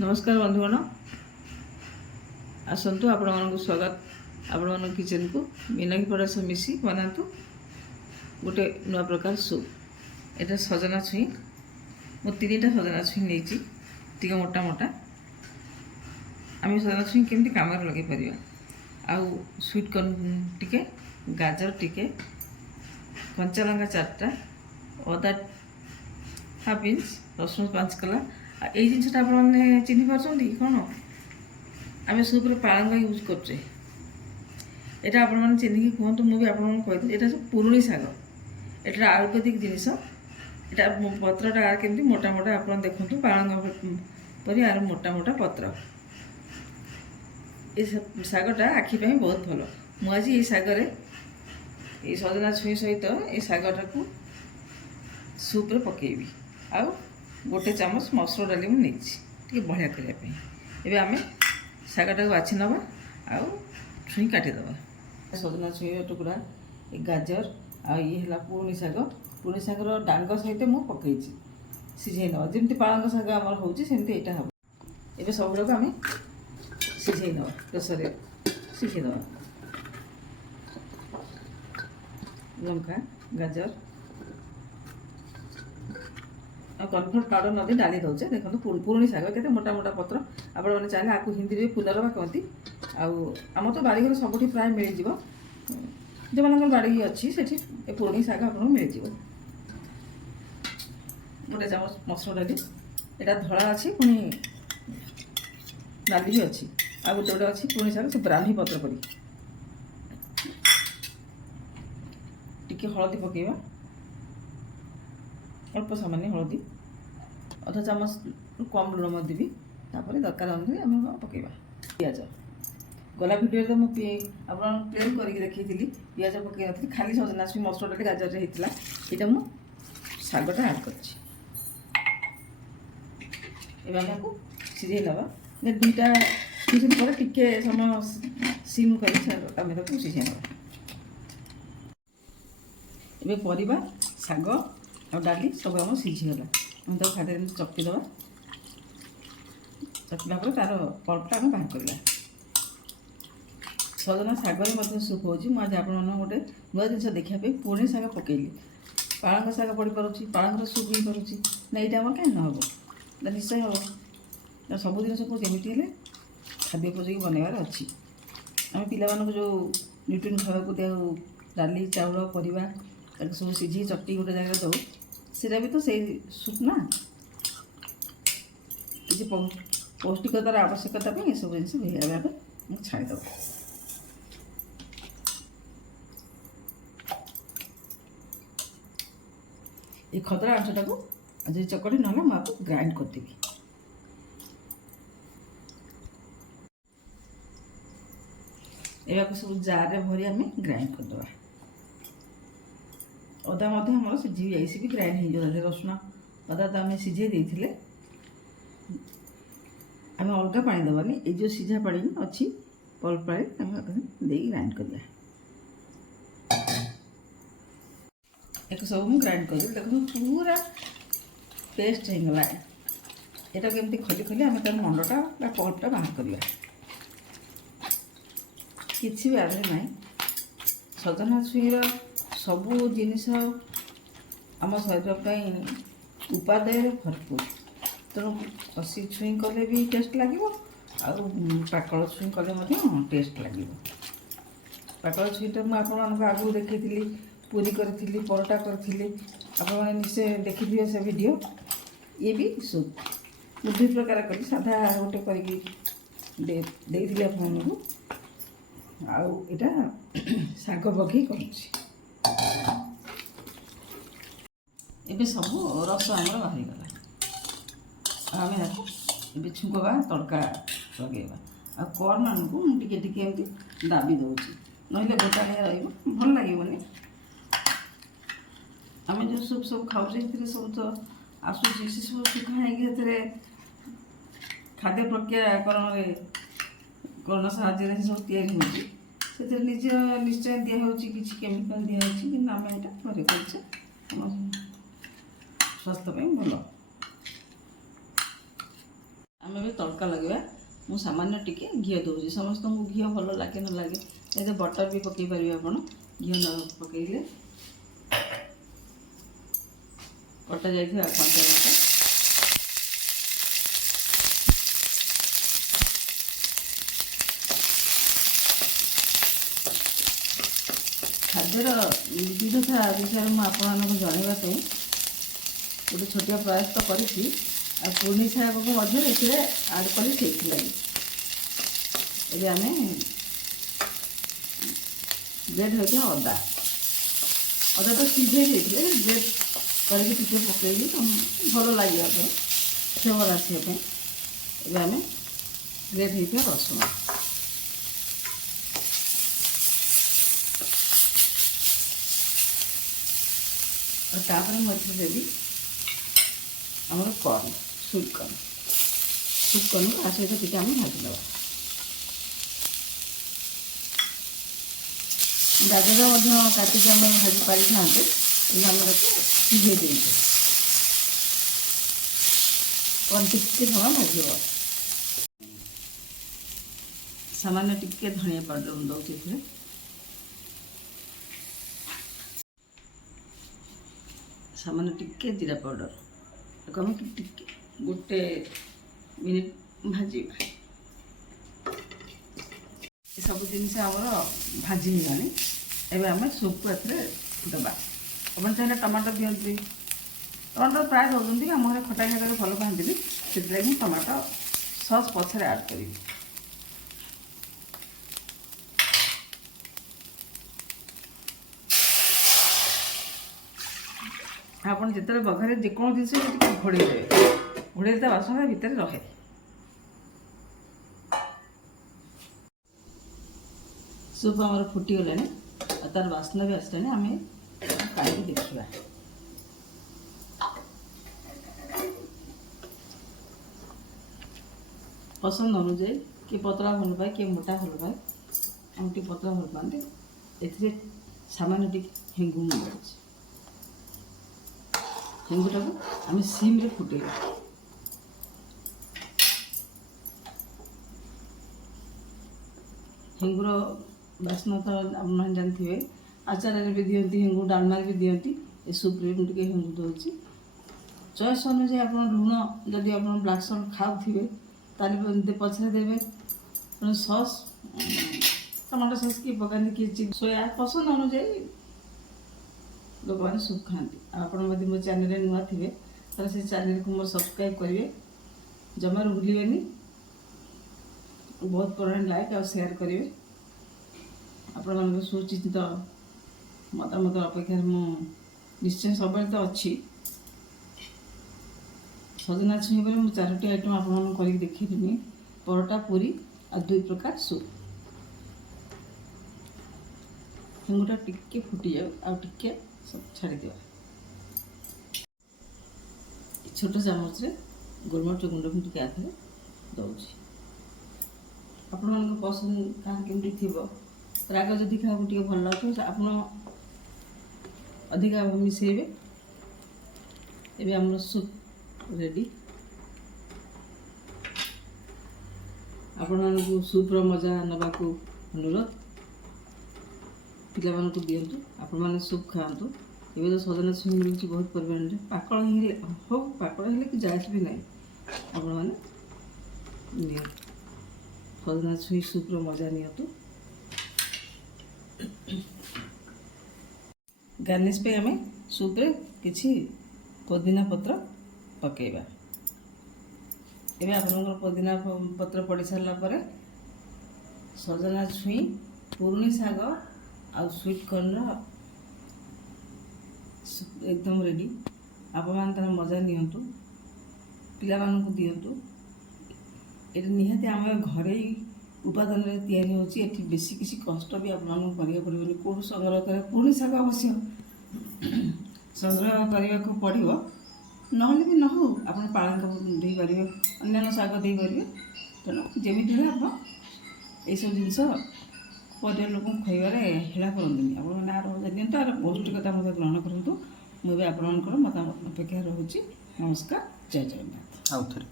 नमस्कार बंधुगण आसतु आपण मानक स्वागत आपण मान किचन को मीनाक्षी पड़ास मिसी बनातु गोटे नुआ प्रकार सूप। एटा सजना छुई मो तीनटा सजना छुई नहीं टी मोटा मोटा आम सजना छुई केमती काम लगे पार आउ स्वीट कॉर्न टिके गाजर टिके कंचा लंका 4टा अदा हाफ इंच रसुण 5 कला ये जिनसा आपने चिन्ह पार्टी कौन आम सूप्रे पालंग यूज करे यहाँ आपने चिन्हिकी कहतु मुझे आपको यहाँ सब पुरुणी शाग यहाँ आयुर्वेदिक जिनस यहाँ पत्रटा केमती मोटा मोटा आप देखते पालंग पर यार मोटा मोटा पत्र ये शागटा आखिपाई बहुत भल मुझे ये शागरे ये सजना छुई सहित ये शागटा को सूप्रे पकेबी आउ गोटे चामच मसुर डाली मुझे बढ़िया करने आम शागटा बाछि नवा आउ छुई काटिदेवा सजना छुई टुकड़ा ये गाजर आ ये है पुरुणी शागर डांग सहित मुझे पकई सीझे नवा जमी पालंग शाग आमर होमती यहाँ हम ये सबुक आम सीझे नवा प्रेसर सीझेदवा लंका गाजर कन्फर्ट पाउडर नदी डाली दौचे देखो पुरुणी शाग के मोटा मोटा पत्र आपने चाहिए आपको हिंदी में पुनर्वा कहती आम तो बाड़ीघर सब प्राय मिल जो जो बाड़ी अच्छी से पुरुणी शाग आपको मिल जाव गोटे चामच मसुर डाली यहाँ धला अच्छी पुणी डाली भी अच्छी आ गोटे गोटे अच्छी पुरुणी शाग से ब्राह्मी पत्र पड़ी टिके हलदी पकेवा अल्प सामान्य हलदी अधा चामच कम लुण देवी तापर दरकार अनुसार आम पकेबा पियाज गला भिडियो तो मुझे आप प्लेन करके देखी पियाज पकई नी खाली सजना छुई मसुर डाली गाजर होता यहाँ मुझे शागटा आड कर सीझे नवा दुईटा सीजन पर टिके समय सिम कर सीझे नवा ए परिवा शाग आ डाली सब आम सीझीगला हम तो खाते चकटिदेवा चकटिला तार पल्पटा आम बाहर करला सजना शागर सूप हो मुझे आप गोटे नुआ जिन देखापी पुणी शाग पकईली पालंग शाग पड़ पार्टी पालंग सूप हो पार्टी ना यहाँ आम कहीं न हम निश्चय हम सब जिन को जमी खाद्य उपयोगी बनवार अच्छी आम पिला जो न्यूट्रिएंट खावा दिखाऊ डाली चाउल परिवा सब सीझी चकटी गोटे जगह दौ सीटा भी तो सही सूप ना किसी पौष्टिकतार आवश्यकता ये सब जिन भाव छाड़ीद ये खदरा अंशटा को आज चकड़ी ना मुझे ग्राइंड करदेवी या सब जार भरी आम ग्राइंड करदे अदा आम सीझी जाए भी ग्राइंड हो रसुण अदा तो आम सीझे देते आम अलग पानी दबानी ये जो सीझा पानी अच्छी पल्प पानी दे ग्राइंड कर एक सब मुझे ग्राइंड कर देखो पूरा पेस्ट होगा यहाँ केमती खली खली आम तार मंडटा पल्पटा बाहर करवा किसी भी आदमी ना सजना छुईर सबू जिनिस आम शरीर उपादेय भरपूर तेणु कषि छुई कले भी टेस्ट लगे पाकल छुई कले टेस्ट लगे पाकल छुईटा मुझे आगू देखी पूरी करी परोटा करी आपने निश्चय देखिए से वीडियो ये भी सूप दुई प्रकार कली साधा गोटे करके आपको आटा शाग पकई कर ଏବେ ସବୁ ରସ ଆମର ବାହାରିଗଲା ଆମେ ତାକୁ ଏବେ ଛୁଙ୍କବା ତଡ଼କା ଲଗାଇବା ଆଉ କର୍ଣ୍ଣମାନଙ୍କୁ ମୁଁ ଟିକେ ଟିକେ ଏମିତି ଦାବି ଦେଉଛି ନହେଲେ ଗୋଟାଳିଆ ରହିବ ଭଲ ଲାଗିବନି ଆମେ ଯେଉଁ ସୁପ୍ ସବୁ ଖାଉଛେ ଏଥିରେ ସବୁ ତ ଆସୁଛି ସେ ସବୁ ଶୁଖା ହେଇକି ସେଥିରେ ଖାଦ୍ୟ ପ୍ରକ୍ରିୟାକରଣରେ କରୋନା ସାହାଯ୍ୟରେ ସବୁ ତିଆରି ହେଉଛି ସେଥିରେ ନିଶ୍ଚୟ ଦିଆହେଉଛି କିଛି କେମିକାଲ ଦିଆହେଉଛି କିନ୍ତୁ ଆମେ ଏଇଟା ଘରେ କରୁଛେ स्वास्थ्य भल आम आम भी तड़का लगे मु सामान्य टिके घी दूसरी समस्त को घी भल लगे न लगे ये बटर भी पकई पारे आप घी न पकईले कटा जा कंचा लଙ୍କା खाद्यर विविधता विषय में आपको जनवाई गोटे छोटिया प्रयास तो करी पुर्णी शाग को आड करी ये आम ब्रेड होता अदा अदा तो सीझे ब्रेड करके पकईली भल लगे फ्लेवर आसपे ये आम ब्रेड होता रसुण और तापर मध्य देवी आमर कॉर्न स्वीट कॉर्न को सहित टी आम भाजीद गाजर काटिक आम भाजी पारि था आम सीझे दे कौन टी समय भाजब सामान्य टिके धनिया पाउडर दौर सामान्य टिके जीरा पाउडर आम टिके गोटे मिनिट भाजी सब जिनस आमर भाजी होगानी एवं आम सूप को दबा अपन चाहिए टमाटो दिखती टमाटो प्राय दौरान आम घर खटा खाइबार भल पाती से टमाटो सस पछरे आड करी आपन जिते बघारे जेको जिन घोड़े देवे घोड़े बासना भितर रहे सूप आमर फुटीगला तार बास्ना भी आसला आम पानी देखा पसंद अनुजाई किए पतला भल पाए किए मोटा भल पाए आम टी पतला भल पाते ए सामान्य टी हेंगु मिलूँ हेंगुटा को आम सिम रे फुटेगा हेंगुर बास्ना तो आप जानते आचार भी दिखती हेंगु डालमा भी दिखती ए सूप्रे मुझे हेंगु दूसरी चॉइस अनुसार आप लुण जदि आप ब्लाक सल्ट खाऊे ताली पछरे देवे सस टमाटो सस किए पकाते किए सोया पसंद अनुजाई लोक मैंने सूप खाती आप मो चैनल नुआ थे तो से चैनल को मोर सब्सक्राइब करेंगे जमार भूलें बहुत परिमाण लाइक और शेयर करेंगे आपण मान सुचिंतित मतामत अपेक्षा निश्चय सब तो अच्छी सजना छुई पर मुझे 4टी आइटम आप देखी परोटा पूरी और 2 प्रकार सूप हेंगुटा टिके फुटी जाऊ आ टिके सब छाड़ी दिया छोट चामच रे गोलमरिच गुंड भी टिके आधे दौर आपण पसंद क्या केमती थी राग जदि क्या भल लगे आप अधिका मिसेबे ये आम सूप रेडी आपण सूप्र मजा नवा अनुरोध पिला दिंतु आपण मैंने सूप खातु ये तो सजना छुई मिलूँ बहुत परिमाण में पाकड़ हो पाकड़ हेल्ले कि जायस भी ना आपण मैंने सजना छुई सूप्र मजा नियंतु गार्निश पे आम सूप्रे किसी पुदीना पत्र पकेबा एवं आप पुदीना पत्र पड़ सारापर सजना छुई पुर्णी शाग आ स्वीट कॉर्न एकदम रेडी आप तार मजा नियंतु पिला दिंतु ये निहाती आम घरे उपादान या बेसी किसी कष्ट भी आपको पड़े कौन संग्रह कर पुणी शाग अवश्य संग्रह करने को पड़ो ना भी न हो आप पालंग दे पारे अन्य शाग दे पारे तेणु जमी आप सब जिन परिवार लोक खाइबार हेला करते आप आर दिखाँ आर पौष्टिकता ग्रहण करूँ मुझे आपंकर मतामत अपेक्षा रोचे नमस्कार जय जगन्नाथ।